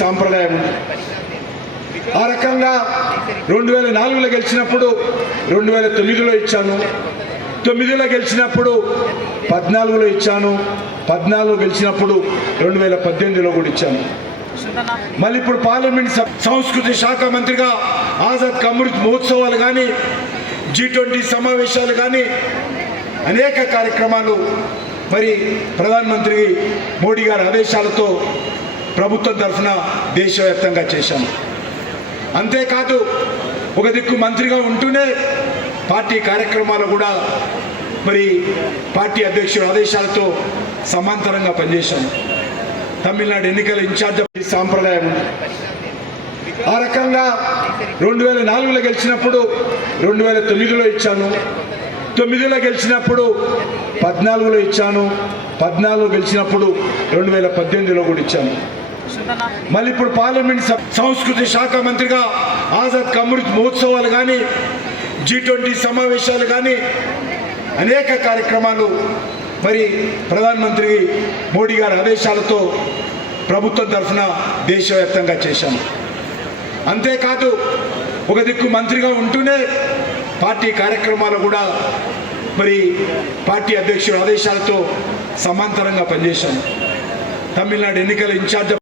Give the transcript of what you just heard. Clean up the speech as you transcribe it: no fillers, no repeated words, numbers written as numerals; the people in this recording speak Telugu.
సాంప్రదాయం ఉంది. ఆ రకంగా 2004లో గెలిచినప్పుడు 2009లో ఇచ్చాను, 9లో గెలిచినప్పుడు 14లో ఇచ్చాను, 14లో గెలిచినప్పుడు 2018లో కూడా ఇచ్చాను. మళ్ళీ ఇప్పుడు పార్లమెంట్ సంస్కృతి శాఖ మంత్రిగా ఆజాద్ అమృత్ మహోత్సవాలు కానీ, G20 సమావేశాలు కానీ అనేక కార్యక్రమాలు మరి ప్రధానమంత్రి మోడీ గారి ఆదేశాలతో ప్రభుత్వం తరఫున దేశవ్యాప్తంగా చేశాము. అంతేకాదు ఒక దిక్కు మంత్రిగా ఉంటూనే పార్టీ కార్యక్రమాలు కూడా మరి పార్టీ అధ్యక్షుల ఆదేశాలతో సమాంతరంగా పనిచేశాము. తమిళనాడు ఎన్నికల ఇన్ఛార్జ్ సాంప్రదాయం ఉంది. ఆ రకంగా 2004లో గెలిచినప్పుడు 2009లో ఇచ్చాను, 9లో గెలిచినప్పుడు 14లో ఇచ్చాను, 14లో గెలిచినప్పుడు 2018లో కూడా ఇచ్చాను. మళ్ళీ ఇప్పుడు పార్లమెంట్ సంస్కృతి శాఖ మంత్రిగా ఆజాద్ అమృత్ మహోత్సవాలు కానీ, G20 సమావేశాలు కానీ అనేక కార్యక్రమాలు మరి ప్రధానమంత్రి మోడీ గారి ఆదేశాలతో ప్రభుత్వం తరఫున దేశవ్యాప్తంగా చేశాము. అంతేకాదు ఒక దిక్కు మంత్రిగా ఉంటూనే పార్టీ కార్యక్రమాలు కూడా మరి పార్టీ అధ్యక్షుల ఆదేశాలతో సమాంతరంగా పనిచేశాము. తమిళనాడు ఎన్నికల ఇన్ఛార్జ్